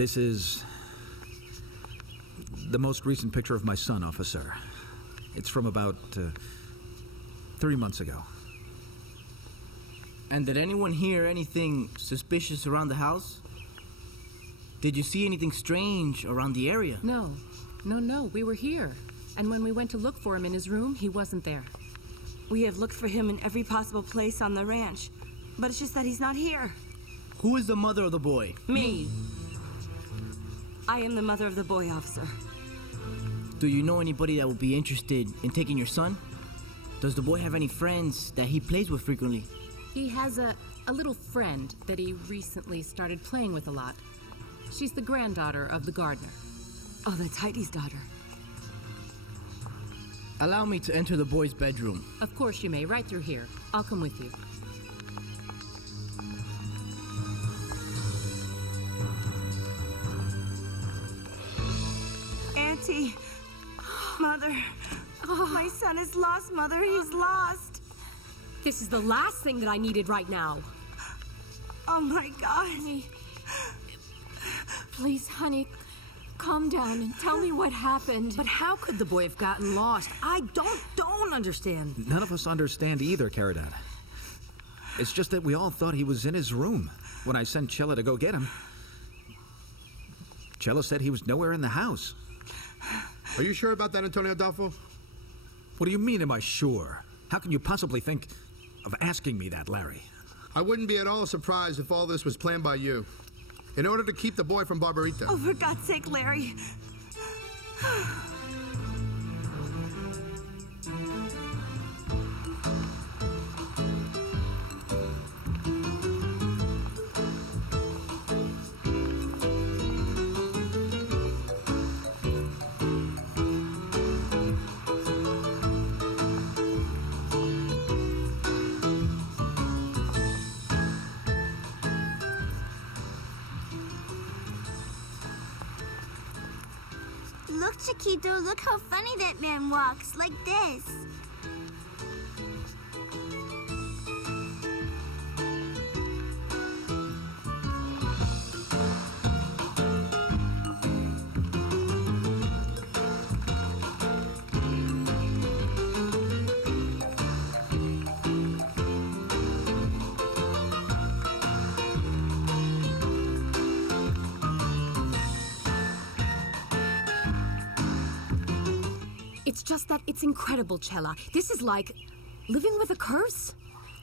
This is the most recent picture of my son, officer. It's from about 3 months ago. And did anyone hear anything suspicious around the house? Did you see anything strange around the area? No, we were here. And when we went to look for him in his room, he wasn't there. We have looked for him in every possible place on the ranch, but it's just that he's not here. Who is the mother of the boy? Me. I am the mother of the boy, officer. Do you know anybody that would be interested in taking your son? Does the boy have any friends that he plays with frequently? He has a little friend that he recently started playing with a lot. She's the granddaughter of the gardener. Oh, that's Heidi's daughter. Allow me to enter the boy's bedroom. Of course you may, right through here. I'll come with you. Auntie, Mother, my son is lost, Mother. He's lost. This is the last thing that I needed right now. Oh my God. Please, honey, calm down and tell me what happened. But how could the boy have gotten lost? I don't understand. None of us understand either, Caridad. It's just that we all thought he was in his room when I sent Chela to go get him. Chela said he was nowhere in the house. Are you sure about that, Antonio Adolfo? What do you mean, am I sure? How can you possibly think of asking me that, Larry? I wouldn't be at all surprised if all this was planned by you, in order to keep the boy from Barbarita. Oh, for God's sake, Larry. Look, Chiquito, look how funny that man walks, like this. It's just that it's incredible, Chela. This is like living with a curse.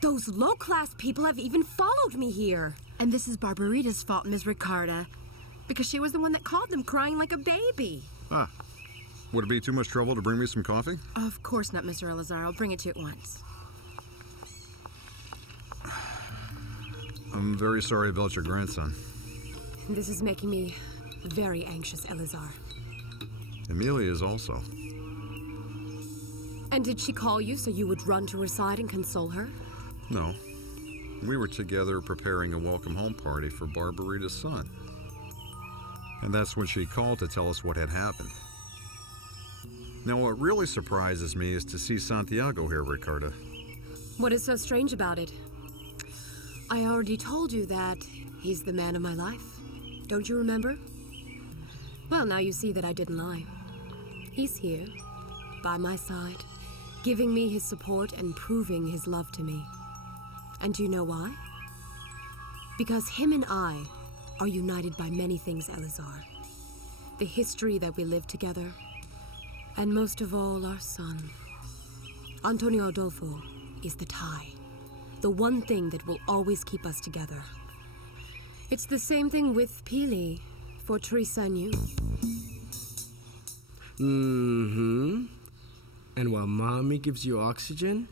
Those low-class people have even followed me here. And this is Barbarita's fault, Ms. Ricarda, because she was the one that called them crying like a baby. Ah. Would it be too much trouble to bring me some coffee? Of course not, Mr. Elazar. I'll bring it to you at once. I'm very sorry about your grandson. This is making me very anxious, Elazar. Emilia is also. And did she call you so you would run to her side and console her? No. We were together preparing a welcome home party for Barbarita's son. And that's when she called to tell us what had happened. Now, what really surprises me is to see Santiago here, Ricarda. What is so strange about it? I already told you that he's the man of my life. Don't you remember? Well, now you see that I didn't lie. He's here, by my side, giving me his support and proving his love to me. And do you know why? Because him and I are united by many things, Elazar. The history that we live together, and most of all, our son. Antonio Adolfo is the tie, the one thing that will always keep us together. It's the same thing with Pili, for Teresa and you. Mm-hmm. And while Mommy gives you oxygen,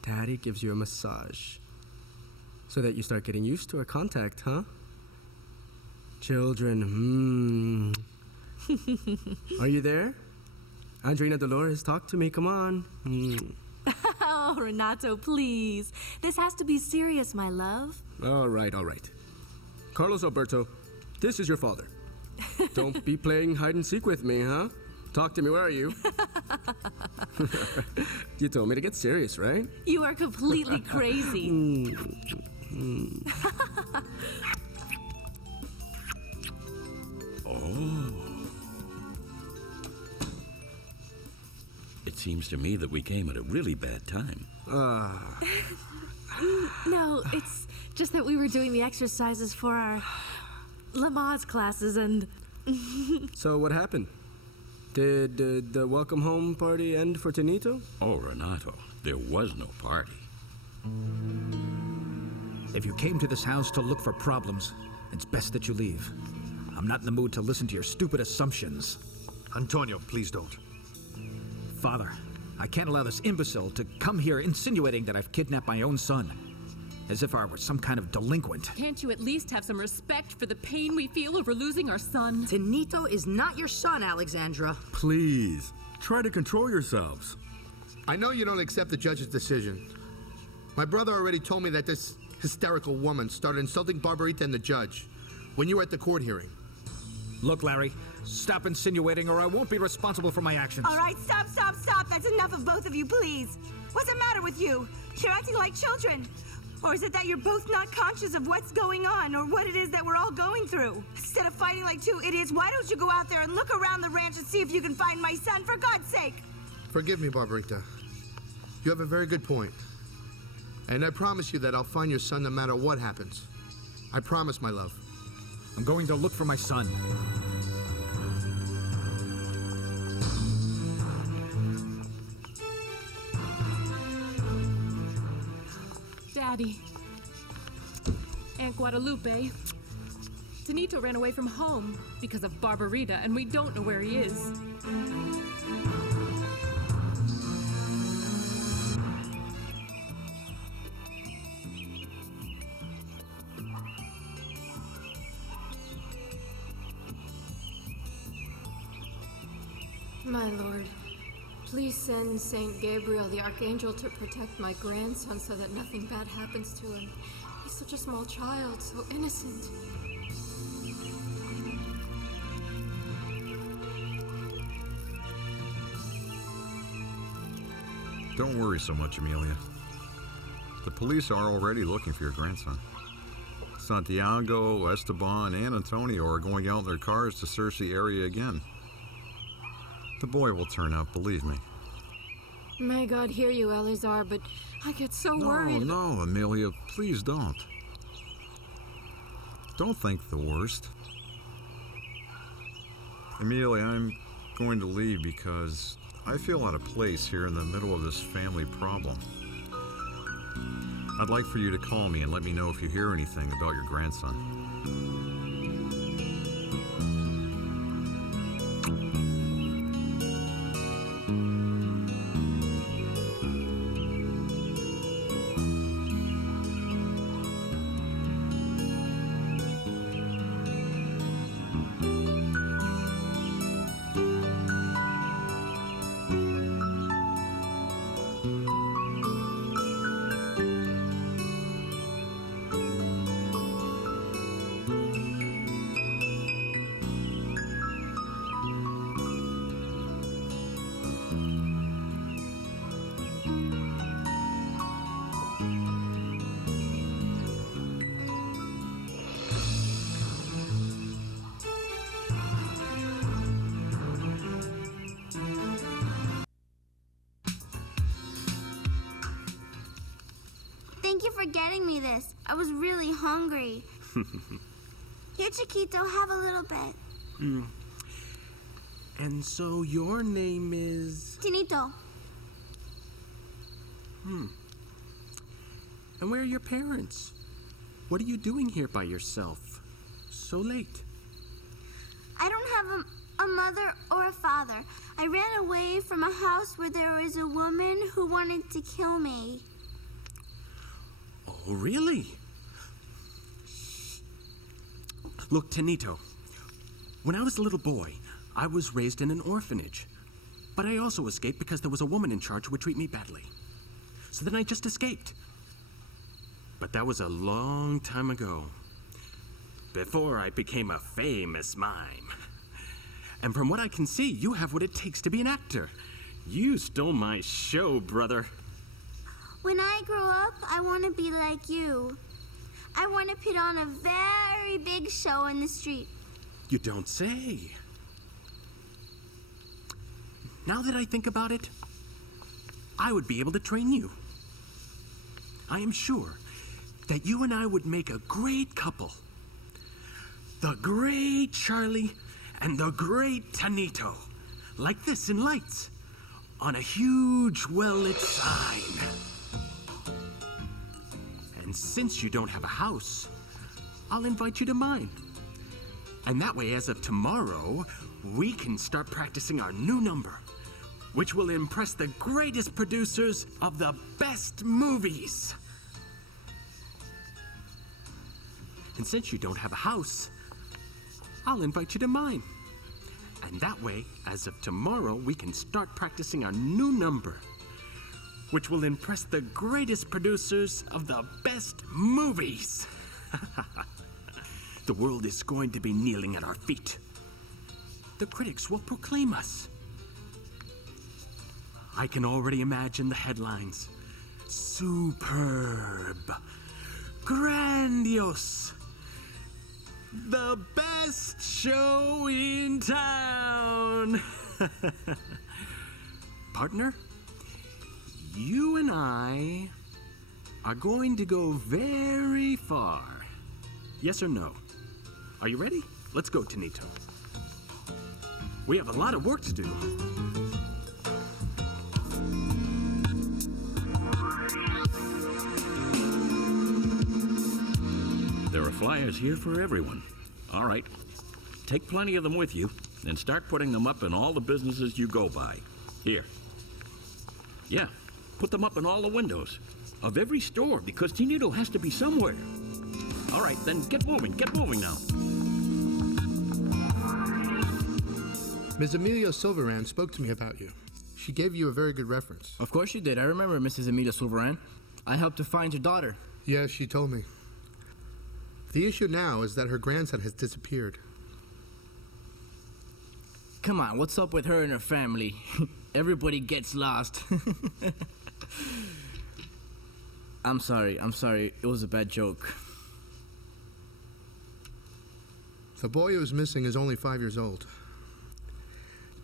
Daddy gives you a massage. So that you start getting used to our contact, huh? Children, Are you there? Andrina Dolores, talk to me, come on. Oh, Renato, please. This has to be serious, my love. All right. Carlos Alberto, this is your father. Don't be playing hide and seek with me, huh? Talk to me, where are you? You told me to get serious, right? You are completely crazy. Seems to me that we came at a really bad time. No, it's just that we were doing the exercises for our Lamaze classes and... So what happened? Did the welcome home party end for Tinito? Oh, Renato, there was no party. If you came to this house to look for problems, it's best that you leave. I'm not in the mood to listen to your stupid assumptions. Antonio, please don't. Father, I can't allow this imbecile to come here insinuating that I've kidnapped my own son. As if I were some kind of delinquent. Can't you at least have some respect for the pain we feel over losing our son? Tinito is not your son, Alexandra. Please, try to control yourselves. I know you don't accept the judge's decision. My brother already told me that this hysterical woman started insulting Barbarita and the judge when you were at the court hearing. Look, Larry, stop insinuating or I won't be responsible for my actions. All right, stop. That's enough of both of you, please. What's the matter with you? You're acting like children. Or is it that you're both not conscious of what's going on or what it is that we're all going through? Instead of fighting like two idiots, why don't you go out there and look around the ranch and see if you can find my son, for God's sake? Forgive me, Barbarita. You have a very good point. And I promise you that I'll find your son no matter what happens. I promise, my love. I'm going to look for my son. Daddy. Aunt Guadalupe. Tinito ran away from home because of Barbarita, and we don't know where he is. My lord, please send Saint Gabriel the Archangel to protect my grandson so that nothing bad happens to him. He's such a small child, so innocent. Don't worry so much, Emilia. The police are already looking for your grandson. Santiago, Esteban, and Antonio are going out in their cars to search the area again. The boy will turn up, believe me. May God hear you, Eleazar, but I get so worried. No, Emilia, please don't. Don't think the worst. Emilia, I'm going to leave because I feel out of place here in the middle of this family problem. I'd like for you to call me and let me know if you hear anything about your grandson. Thank you for getting me this. I was really hungry. Here, Chiquito, have a little bit. And so your name is... Tinito. And where are your parents? What are you doing here by yourself? So late. I don't have a mother or a father. I ran away from a house where there was a woman who wanted to kill me. Oh, really? Look, Tinito, when I was a little boy, I was raised in an orphanage. But I also escaped because there was a woman in charge who would treat me badly. So then I just escaped. But that was a long time ago. Before I became a famous mime. And from what I can see, you have what it takes to be an actor. You stole my show, brother. When I grow up, I want to be like you. I want to put on a very big show in the street. You don't say. Now that I think about it, I would be able to train you. I am sure that you and I would make a great couple. The great Charlie and the great Tinito. Like this in lights. On a huge, well-lit sign. And since you don't have a house, I'll invite you to mine. And that way, as of tomorrow, we can start practicing our new number, which will impress the greatest producers of the best movies. And since you don't have a house, I'll invite you to mine. And that way, as of tomorrow, we can start practicing our new number, which will impress the greatest producers of the best movies. The world is going to be kneeling at our feet. The critics will proclaim us. I can already imagine the headlines. Superb. Grandiose. The best show in town. Partner, you and I are going to go very far. Yes or no? Are you ready? Let's go, Tinito. We have a lot of work to do. There are flyers here for everyone. All right. Take plenty of them with you and start putting them up in all the businesses you go by. Here. Yeah, put them up in all the windows of every store because Tinito has to be somewhere. All right, then get moving now. Ms. Emilia Silveran spoke to me about you. She gave you a very good reference. Of course she did. I remember Mrs. Emilia Silveran. I helped to find your daughter. Yes, she told me. The issue now is that her grandson has disappeared. Come on, what's up with her and her family? Everybody gets lost. I'm sorry. It was a bad joke. The boy who is missing is only 5 years old.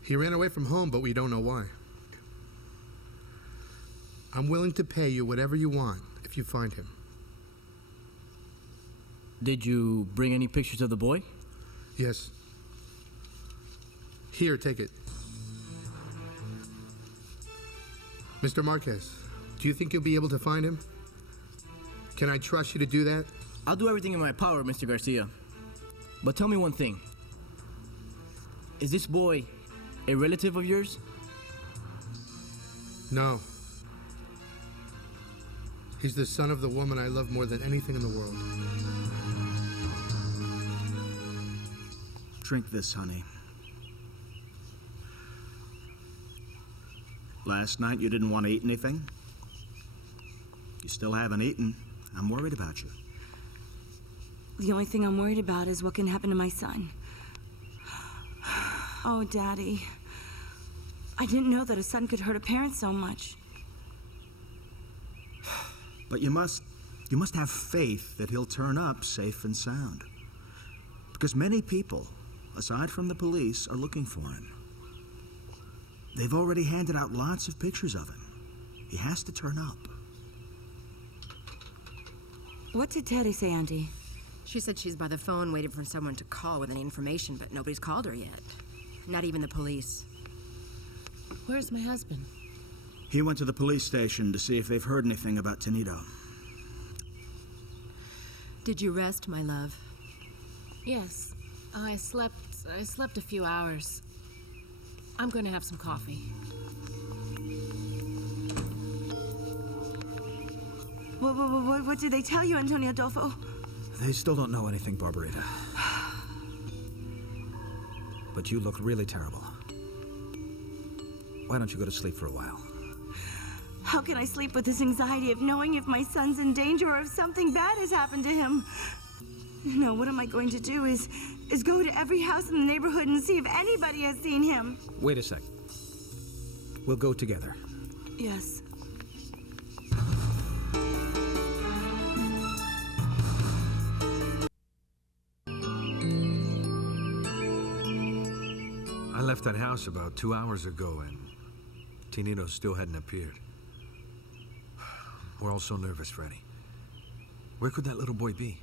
He ran away from home, but we don't know why. I'm willing to pay you whatever you want if you find him. Did you bring any pictures of the boy? Yes. Here, take it. Mr. Marquez, do you think you'll be able to find him? Can I trust you to do that? I'll do everything in my power, Mr. Garcia. But tell me one thing. Is this boy a relative of yours? No. He's the son of the woman I love more than anything in the world. Drink this, honey. Last night you didn't want to eat anything? You still haven't eaten. I'm worried about you. The only thing I'm worried about is what can happen to my son. Oh, Daddy. I didn't know that a son could hurt a parent so much. But you must have faith that he'll turn up safe and sound. Because many people, aside from the police, are looking for him. They've already handed out lots of pictures of him. He has to turn up. What did Teddy say, Auntie? She said she's by the phone waiting for someone to call with any information, but nobody's called her yet. Not even the police. Where's my husband? He went to the police station to see if they've heard anything about Tinito. Did you rest, my love? Yes. I slept a few hours. I'm going to have some coffee. What did they tell you, Antonio Adolfo? They still don't know anything, Barbarita. But you look really terrible. Why don't you go to sleep for a while? How can I sleep with this anxiety of knowing if my son's in danger or if something bad has happened to him? No, what am I going to do is go to every house in the neighborhood and see if anybody has seen him. Wait a sec. We'll go together. Yes. I left that house about 2 hours ago and Tinito still hadn't appeared. We're all so nervous, Freddy. Where could that little boy be?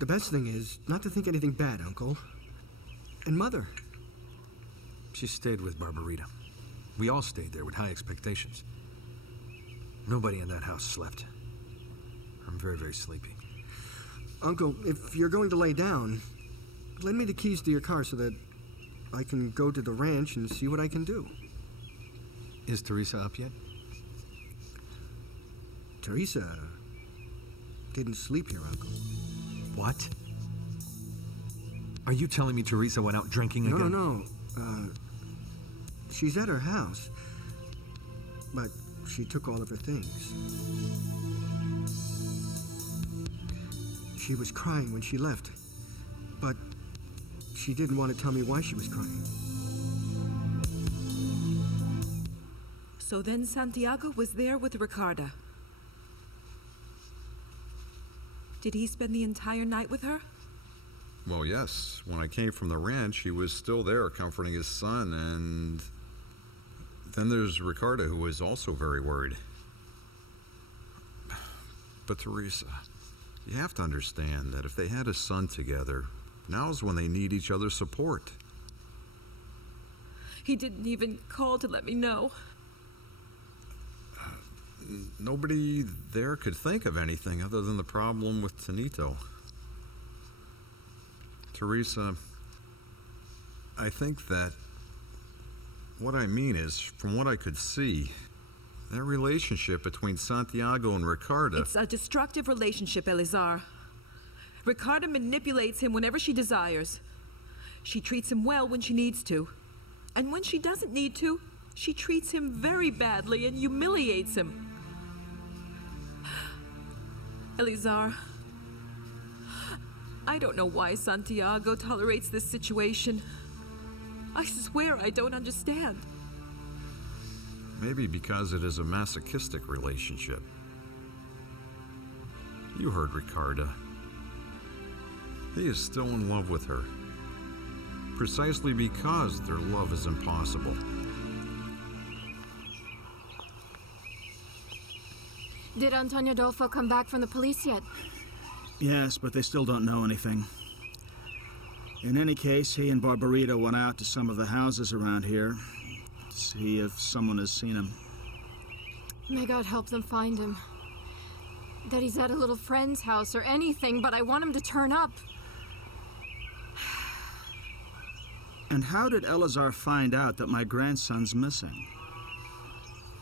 The best thing is not to think anything bad, Uncle. And Mother. She stayed with Barbarita. We all stayed there with high expectations. Nobody in that house slept. I'm very, very sleepy. Uncle, if you're going to lay down, lend me the keys to your car so that I can go to the ranch and see what I can do. Is Teresa up yet? Teresa didn't sleep here, Uncle. What? Are you telling me Teresa went out drinking again? No. She's at her house, but she took all of her things. She was crying when she left, but she didn't want to tell me why she was crying. So then Santiago was there with Ricarda. Did he spend the entire night with her? Well, yes. When I came from the ranch, he was still there comforting his son, and then there's Ricarda, who was also very worried. But Teresa, you have to understand that if they had a son together, now's when they need each other's support. He didn't even call to let me know. Nobody there could think of anything other than the problem with Tinito. Teresa, I think that what I mean is, from what I could see, that relationship between Santiago and Ricarda... It's a destructive relationship, Elizar. Ricarda manipulates him whenever she desires. She treats him well when she needs to. And when she doesn't need to, she treats him very badly and humiliates him. Elizar, I don't know why Santiago tolerates this situation. I swear I don't understand. Maybe because it is a masochistic relationship. You heard Ricarda. He is still in love with her. Precisely because their love is impossible. Did Antonio Adolfo come back from the police yet? Yes, but they still don't know anything. In any case, he and Barbarita went out to some of the houses around here to see if someone has seen him. May God help them find him. That he's at a little friend's house or anything, but I want him to turn up. And how did Elazar find out that my grandson's missing?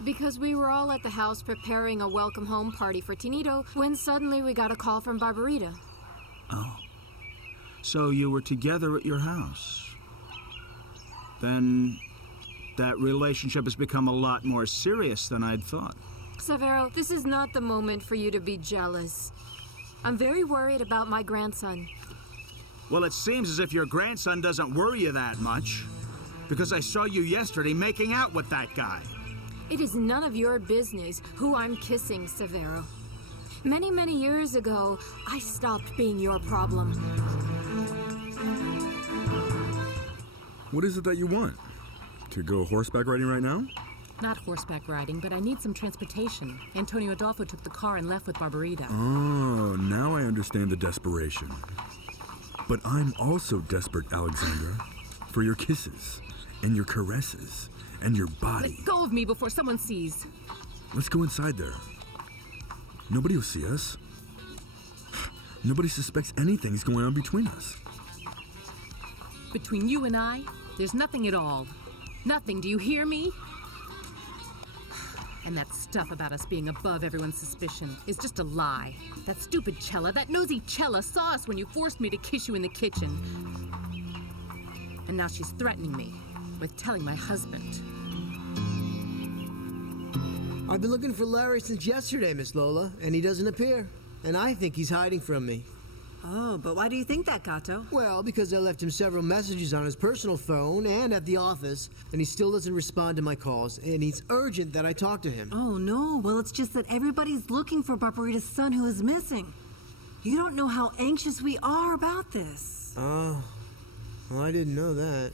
Because we were all at the house preparing a welcome home party for Tinito when suddenly we got a call from Barbarita. Oh. So you were together at your house. Then that relationship has become a lot more serious than I'd thought. Severo, this is not the moment for you to be jealous. I'm very worried about my grandson. Well, it seems as if your grandson doesn't worry you that much. Because I saw you yesterday making out with that guy. It is none of your business who I'm kissing, Severo. Many, many years ago, I stopped being your problem. What is it that you want? To go horseback riding right now? Not horseback riding, but I need some transportation. Antonio Adolfo took the car and left with Barbarita. Oh, now I understand the desperation. But I'm also desperate, Alexandra, for your kisses and your caresses and your body. Let go of me before someone sees. Let's go inside there. Nobody will see us. Nobody suspects anything's going on between us. Between you and I, there's nothing at all. Nothing, do you hear me? And that stuff about us being above everyone's suspicion is just a lie. That stupid Chela, that nosy Chela saw us when you forced me to kiss you in the kitchen. And now she's threatening me with telling my husband. I've been looking for Larry since yesterday, Miss Lola, and he doesn't appear. And I think he's hiding from me. Oh, but why do you think that, Gato? Well, because I left him several messages on his personal phone and at the office, and he still doesn't respond to my calls, and it's urgent that I talk to him. Oh, no. Well, it's just that everybody's looking for Barbarita's son who is missing. You don't know how anxious we are about this. Oh, well, I didn't know that.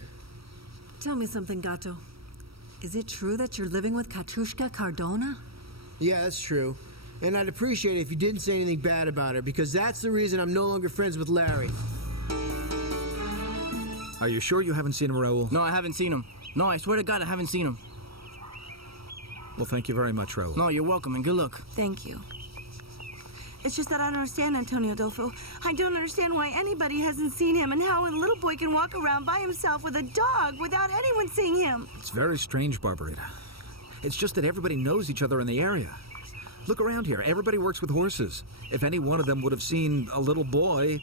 Tell me something, Gato. Is it true that you're living with Katushka Cardona? Yeah, that's true. And I'd appreciate it if you didn't say anything bad about her, because that's the reason I'm no longer friends with Larry. Are you sure you haven't seen him, Raul? No, I haven't seen him. No, I swear to God, I haven't seen him. Well, thank you very much, Raul. No, you're welcome, and good luck. Thank you. It's just that I don't understand Antonio Adolfo. I don't understand why anybody hasn't seen him and how a little boy can walk around by himself with a dog without anyone seeing him. It's very strange, Barbarita. It's just that everybody knows each other in the area. Look around here. Everybody works with horses. If any one of them would have seen a little boy,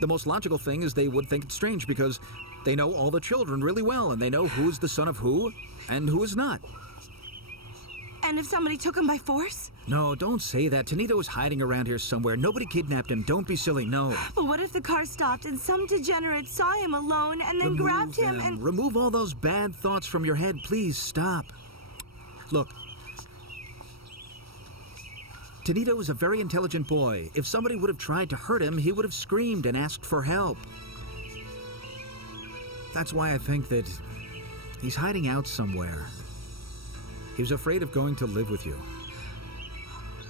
the most logical thing is they would think it's strange because they know all the children really well and they know who's the son of who and who is not. And if somebody took him by force? No, don't say that. Tinito is hiding around here somewhere. Nobody kidnapped him. Don't be silly, no. But what if the car stopped and some degenerate saw him alone and then grabbed him and... Remove all those bad thoughts from your head. Please, stop. Look. Tinito is a very intelligent boy. If somebody would have tried to hurt him, he would have screamed and asked for help. That's why I think that he's hiding out somewhere. He was afraid of going to live with you.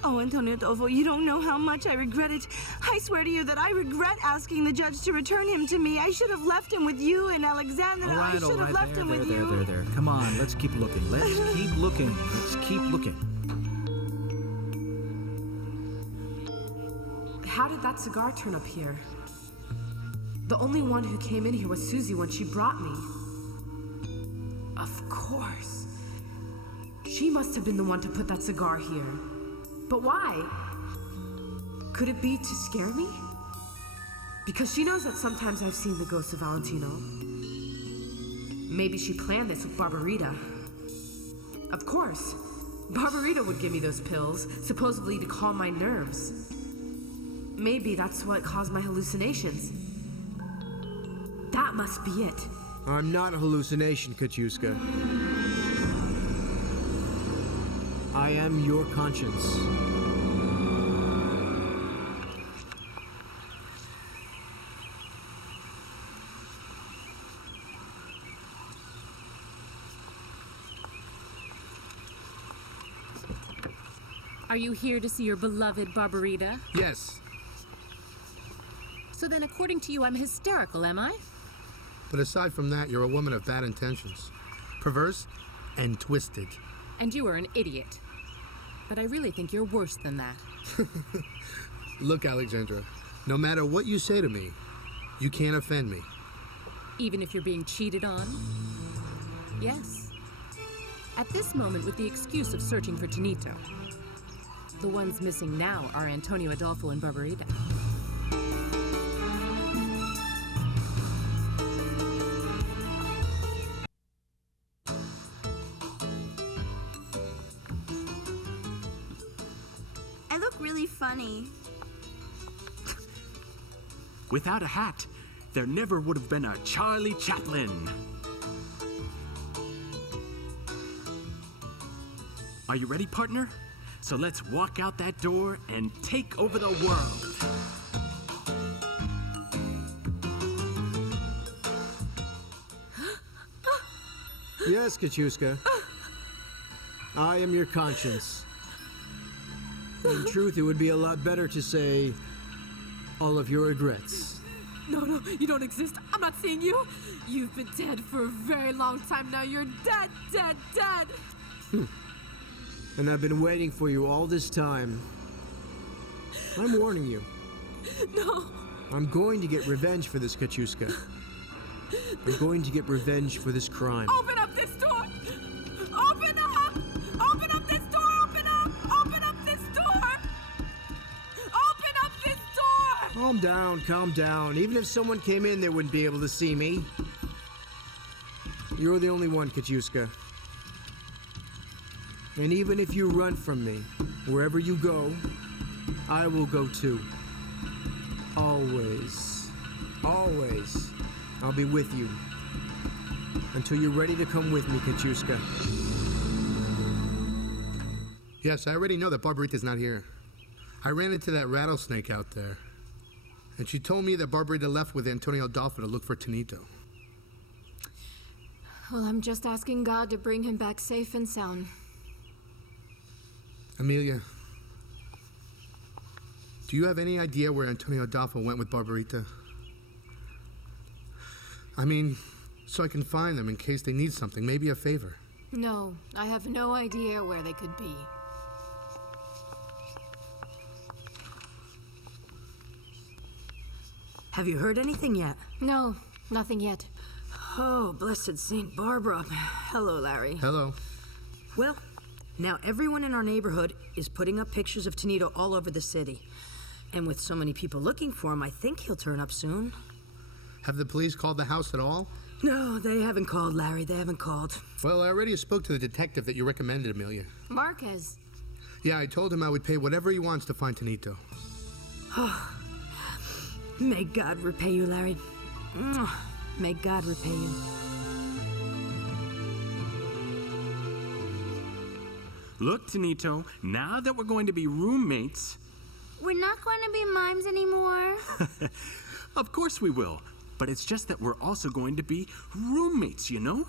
Oh, Antonio Adolfo, you don't know how much I regret it. I swear to you that I regret asking the judge to return him to me. I should have left him with you and Alexandra. I should have left him with you. There. Come on, let's keep looking. Let's keep looking. Let's keep looking. How did that cigar turn up here? The only one who came in here was Susie when she brought me. Of course. She must have been the one to put that cigar here. But why? Could it be to scare me? Because she knows that sometimes I've seen the ghost of Valentino. Maybe she planned this with Barbarita. Of course. Barbarita would give me those pills, supposedly to calm my nerves. Maybe that's what caused my hallucinations. That must be it. I'm not a hallucination, Kachuska. I am your conscience. Are you here to see your beloved Barbarita? Yes. So then, according to you, I'm hysterical, am I? But aside from that, you're a woman of bad intentions. Perverse and twisted. And you are an idiot. But I really think you're worse than that. Look, Alexandra, no matter what you say to me, you can't offend me. Even if you're being cheated on? Yes. At this moment, with the excuse of searching for Tinito. The ones missing now are Antonio Adolfo and Barbarita. I look really funny. Without a hat, there never would have been a Charlie Chaplin. Are you ready, partner? So let's walk out that door and take over the world. Yes, Kachuska. I am your conscience. In truth, it would be a lot better to say all of your regrets. No, you don't exist. I'm not seeing you. You've been dead for a very long time now. You're dead. And I've been waiting for you all this time. I'm warning you. No. I'm going to get revenge for this, Kachuska. I'm going to get revenge for this crime. Open up this door! Open up! Open up this door! Open up! Open up this door! Open up this door! Calm down. Even if someone came in, they wouldn't be able to see me. You're the only one, Kachuska. And even if you run from me, wherever you go, I will go too. Always. I'll be with you. Until you're ready to come with me, Kachuska. Yes, I already know that Barbarita's not here. I ran into that rattlesnake out there. And she told me that Barbarita left with Antonio Adolfo to look for Tinito. Well, I'm just asking God to bring him back safe and sound. Emilia, do you have any idea where Antonio Adolfo went with Barbarita? I mean, so I can find them in case they need something, maybe a favor. No, I have no idea where they could be. Have you heard anything yet? No, nothing yet. Oh, blessed Saint Barbara. Hello, Larry. Hello. Well, now everyone in our neighborhood is putting up pictures of Tinito all over the city. And with so many people looking for him, I think he'll turn up soon. Have the police called the house at all? No, they haven't called, Larry. They haven't called. Well, I already spoke to the detective that you recommended, Emilia. Marquez. Yeah, I told him I would pay whatever he wants to find Tinito. Oh, may God repay you, Larry. May God repay you. Look, Tinito, now that we're going to be roommates... We're not going to be mimes anymore. Of course we will. But it's just that we're also going to be roommates, you know?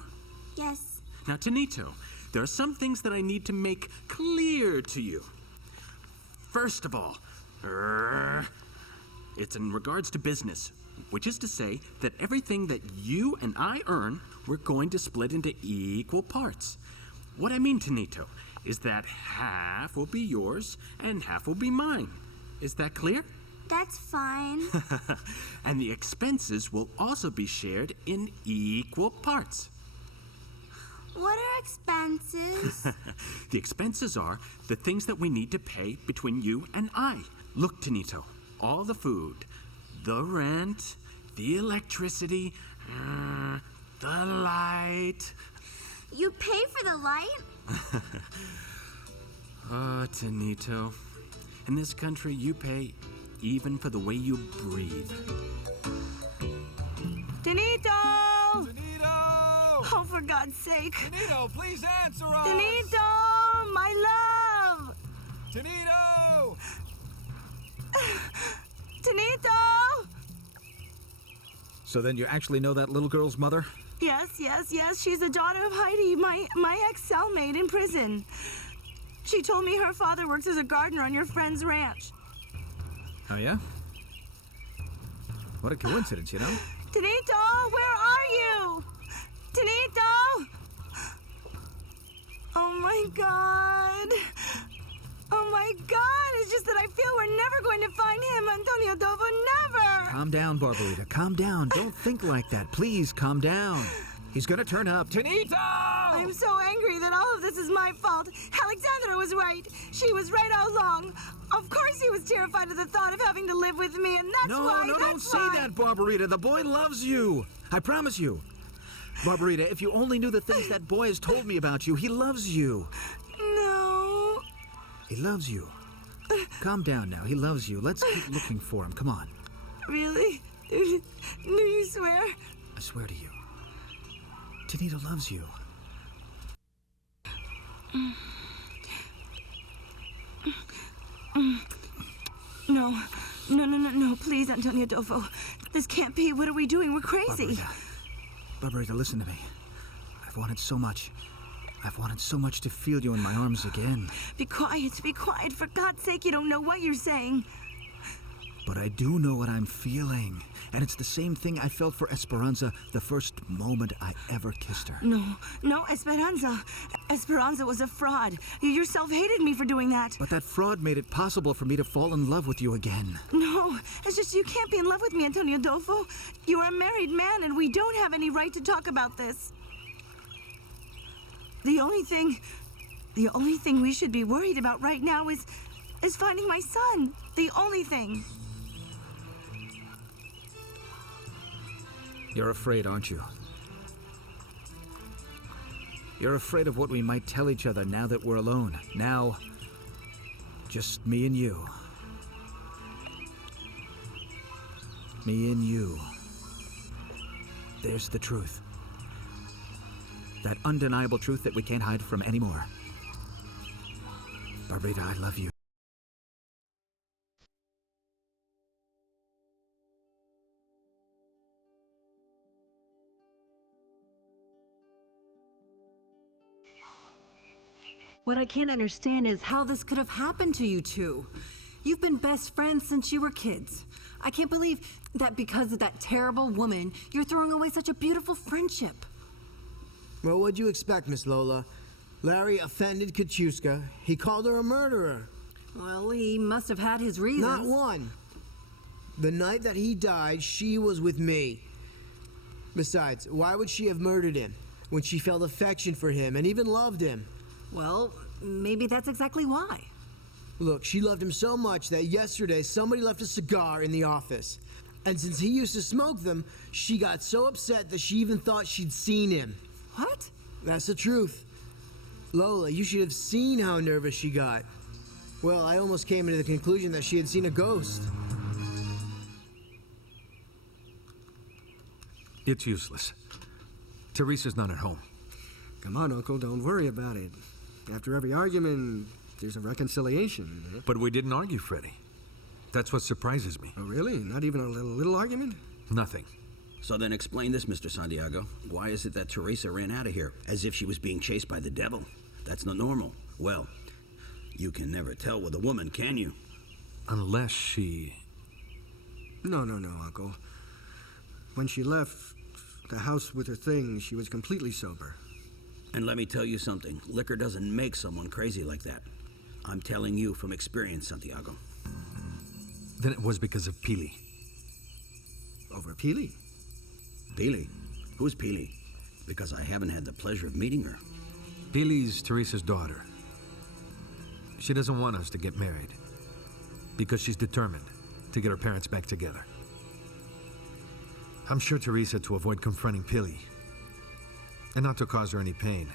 Yes. Now, Tinito, there are some things that I need to make clear to you. First of all, it's in regards to business, which is to say that everything that you and I earn, we're going to split into equal parts. What I mean, Tinito, is that half will be yours and half will be mine. Is that clear? That's fine. And the expenses will also be shared in equal parts. What are expenses? The expenses are the things that we need to pay between you and I. Look, Tinito, all the food, the rent, the electricity, the light. You pay for the light? Oh, Tinito. In this country, you pay even for the way you breathe. Tinito! Tinito! Oh, for God's sake. Tinito, please answer us! Tinito! My love! Tinito! Tinito! So then you actually know that little girl's mother? Yes. She's the daughter of Heidi, my ex-cellmate in prison. She told me her father works as a gardener on your friend's ranch. Oh, yeah? What a coincidence, you know? Tinito, where are you? Tinito! Oh, my God. Oh, my God. It's just that I feel we're never going to find him, Antonio Adolfo, never. Calm down, Barbarita. Calm down. Don't think like that. Please, calm down. He's gonna turn up. Tinito! I'm so angry that all of this is my fault. Alexandra was right. She was right all along. Of course he was terrified of the thought of having to live with me, and that's why... No, don't say that, Barbarita. The boy loves you. I promise you. Barbarita, if you only knew the things that boy has told me about you, he loves you. No. He loves you. Calm down now. He loves you. Let's keep looking for him. Come on. Really? Do you swear? I swear to you. Tinito loves you. No, please, Antonio Adolfo. This can't be. What are we doing? We're crazy. Barbarita, listen to me. I've wanted so much. I've wanted so much to feel you in my arms again. Be quiet. For God's sake, you don't know what you're saying. But I do know what I'm feeling. And it's the same thing I felt for Esperanza the first moment I ever kissed her. No, Esperanza. Esperanza was a fraud. You yourself hated me for doing that. But that fraud made it possible for me to fall in love with you again. No, it's just you can't be in love with me, Antonio Adolfo. You are a married man, and we don't have any right to talk about this. The only thing we should be worried about right now is finding my son. The only thing. You're afraid, aren't you? You're afraid of what we might tell each other now that we're alone. Now, just me and you. Me and you. There's the truth. That undeniable truth that we can't hide from anymore. Barbarita, I love you. What I can't understand is how this could have happened to you two. You've been best friends since you were kids. I can't believe that because of that terrible woman, you're throwing away such a beautiful friendship. Well, what'd you expect, Miss Lola? Larry offended Kachuska. He called her a murderer. Well, he must have had his reasons. Not one. The night that he died, she was with me. Besides, why would she have murdered him when she felt affection for him and even loved him? Well, maybe that's exactly why. Look, she loved him so much that yesterday somebody left a cigar in the office. And since he used to smoke them, she got so upset that she even thought she'd seen him. What? That's the truth. Lola, you should have seen how nervous she got. Well, I almost came to the conclusion that she had seen a ghost. It's useless. Teresa's not at home. Come on, Uncle, don't worry about it. After every argument, there's a reconciliation. But we didn't argue, Freddy. That's what surprises me. Oh, really? Not even a little argument? Nothing. So then explain this, Mr. Santiago. Why is it that Teresa ran out of here as if she was being chased by the devil? That's not normal. Well, you can never tell with a woman, can you? Unless she... No, Uncle. When she left the house with her things, she was completely sober. And let me tell you something. Liquor doesn't make someone crazy like that. I'm telling you from experience, Santiago. Then it was because of Pili. Over Pili? Pili? Who's Pili? Because I haven't had the pleasure of meeting her. Pili's Teresa's daughter. She doesn't want us to get married because she's determined to get her parents back together. I'm sure Teresa, to avoid confronting Pili and not to cause her any pain,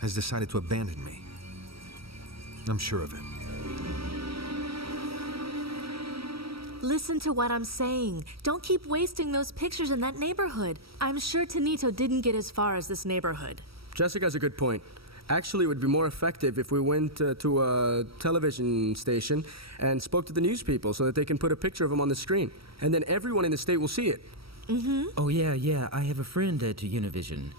has decided to abandon me. I'm sure of it. Listen to what I'm saying. Don't keep wasting those pictures in that neighborhood. I'm sure Tinito didn't get as far as this neighborhood. Jessica's a good point. Actually, it would be more effective if we went to a television station and spoke to the news people so that they can put a picture of him on the screen. And then everyone in the state will see it. Mm-hmm. Oh, yeah. I have a friend at Univision.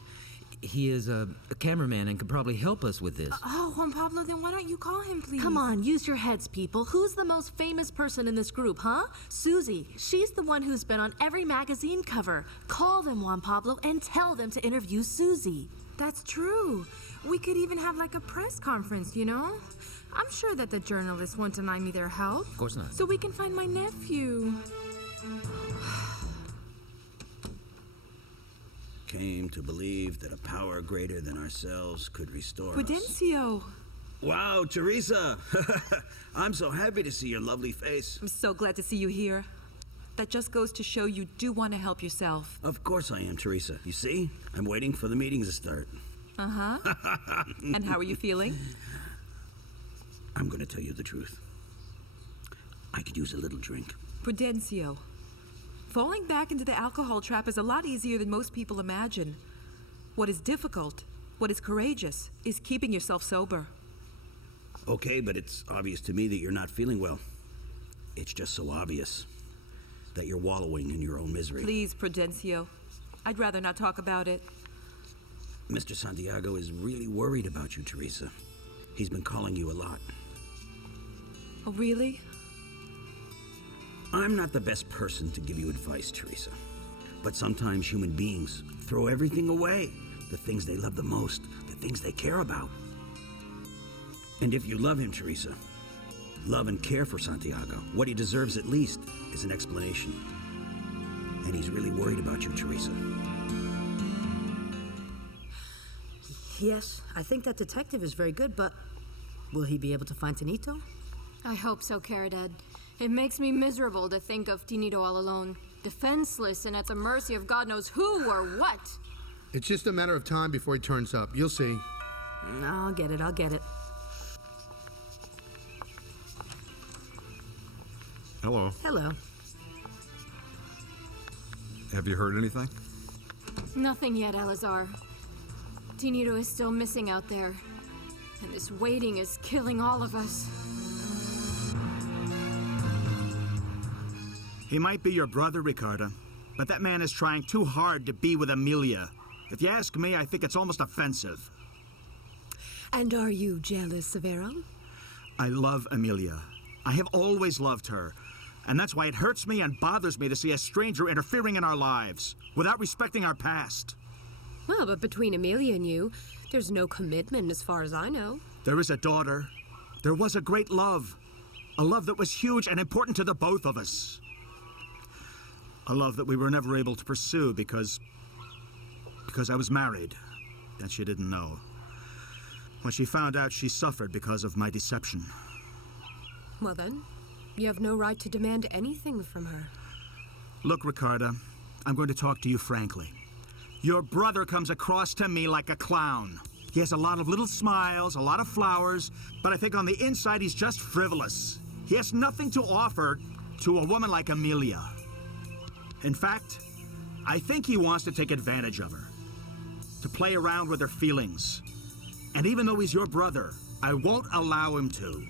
He is a cameraman and could probably help us with this. Oh, Juan Pablo, then why don't you call him, please? Come on, use your heads, people. Who's the most famous person in this group, huh? Susie. She's the one who's been on every magazine cover. Call them, Juan Pablo, and tell them to interview Susie. That's true. We could even have like a press conference, you know? I'm sure that the journalists won't deny me their help. Of course not. So we can find my nephew. Came to believe that a power greater than ourselves could restore us. Prudencio. Wow, Teresa! I'm so happy to see your lovely face. I'm so glad to see you here. That just goes to show you do want to help yourself. Of course I am, Teresa. You see, I'm waiting for the meetings to start. Uh-huh. And how are you feeling? I'm going to tell you the truth. I could use a little drink. Prudencio. Falling back into the alcohol trap is a lot easier than most people imagine. What is difficult, what is courageous, is keeping yourself sober. Okay, but it's obvious to me that you're not feeling well. It's just so obvious that you're wallowing in your own misery. Please, Prudencio. I'd rather not talk about it. Mr. Santiago is really worried about you, Teresa. He's been calling you a lot. Oh, really? I'm not the best person to give you advice, Teresa. But sometimes human beings throw everything away. The things they love the most, the things they care about. And if you love him, Teresa, love and care for Santiago, what he deserves at least is an explanation. And he's really worried about you, Teresa. Yes, I think that detective is very good, but will he be able to find Tinito? I hope so, Caridad. It makes me miserable to think of Tinito all alone, defenseless and at the mercy of God knows who or what. It's just a matter of time before he turns up. You'll see. I'll get it. Hello. Hello. Have you heard anything? Nothing yet, Alazar. Tinito is still missing out there, and this waiting is killing all of us. He might be your brother, Ricarda, but that man is trying too hard to be with Emilia. If you ask me, I think it's almost offensive. And are you jealous, Severo? I love Emilia. I have always loved her. And that's why it hurts me and bothers me to see a stranger interfering in our lives without respecting our past. Well, but between Emilia and you, there's no commitment as far as I know. There is a daughter. There was a great love. A love that was huge and important to the both of us. A love that we were never able to pursue because I was married. That she didn't know. When she found out, she suffered because of my deception. Well then, you have no right to demand anything from her. Look, Ricarda, I'm going to talk to you frankly. Your brother comes across to me like a clown. He has a lot of little smiles, a lot of flowers, but I think on the inside he's just frivolous. He has nothing to offer to a woman like Emilia. In fact, I think he wants to take advantage of her, to play around with her feelings. And even though he's your brother, I won't allow him to.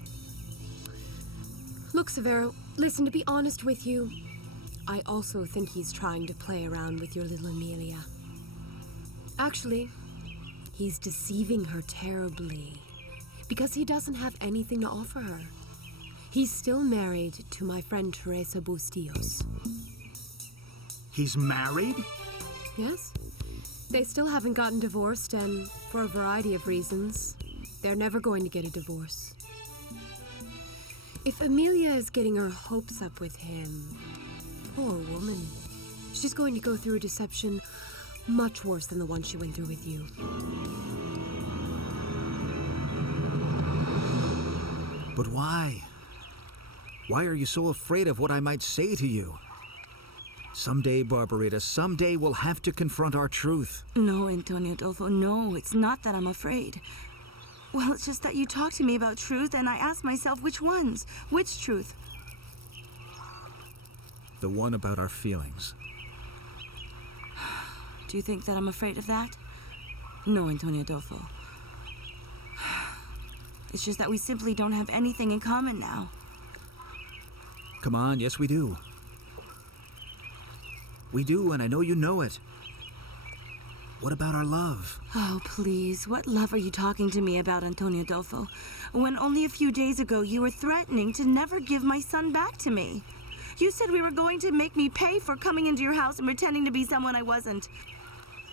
Look, Severo, listen, to be honest with you, I also think he's trying to play around with your little Emilia. Actually, he's deceiving her terribly, because he doesn't have anything to offer her. He's still married to my friend Teresa Bustillos. He's married? Yes. They still haven't gotten divorced, and for a variety of reasons, they're never going to get a divorce. If Emilia is getting her hopes up with him, poor woman, she's going to go through a deception much worse than the one she went through with you. But why? Why are you so afraid of what I might say to you? Someday, Barbarita, someday we'll have to confront our truth. No, Antonio Adolfo, no. It's not that I'm afraid. Well, it's just that you talk to me about truth, and I ask myself which ones? Which truth? The one about our feelings. Do you think that I'm afraid of that? No, Antonio Adolfo. It's just that we simply don't have anything in common now. Come on, yes we do. We do, and I know you know it. What about our love? Oh, please. What love are you talking to me about, Antonio Adolfo? When only a few days ago you were threatening to never give my son back to me. You said we were going to make me pay for coming into your house and pretending to be someone I wasn't.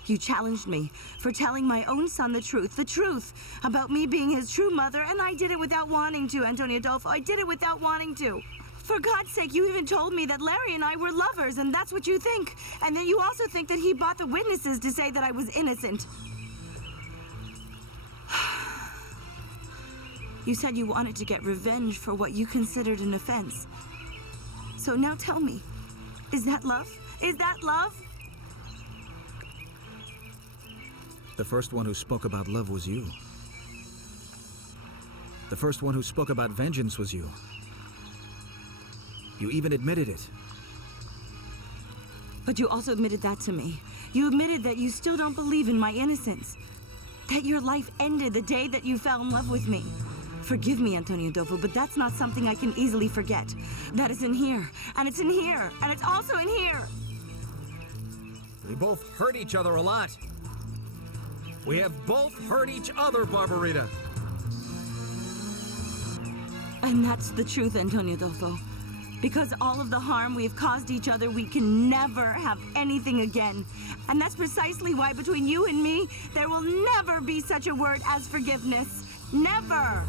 You challenged me for telling my own son the truth about me being his true mother, and I did it without wanting to, Antonio Adolfo. I did it without wanting to. For God's sake, you even told me that Larry and I were lovers, and that's what you think. And then you also think that he bought the witnesses to say that I was innocent. You said you wanted to get revenge for what you considered an offense. So now tell me, is that love? Is that love? The first one who spoke about love was you. The first one who spoke about vengeance was you. You even admitted it. But you also admitted that to me. You admitted that you still don't believe in my innocence. That your life ended the day that you fell in love with me. Forgive me, Antonio Adolfo, but that's not something I can easily forget. That is in here, and it's in here, and it's also in here. We both hurt each other a lot. We have both hurt each other, Barbarita. And that's the truth, Antonio Adolfo. Because all of the harm we've caused each other, we can never have anything again. And that's precisely why between you and me, there will never be such a word as forgiveness. Never!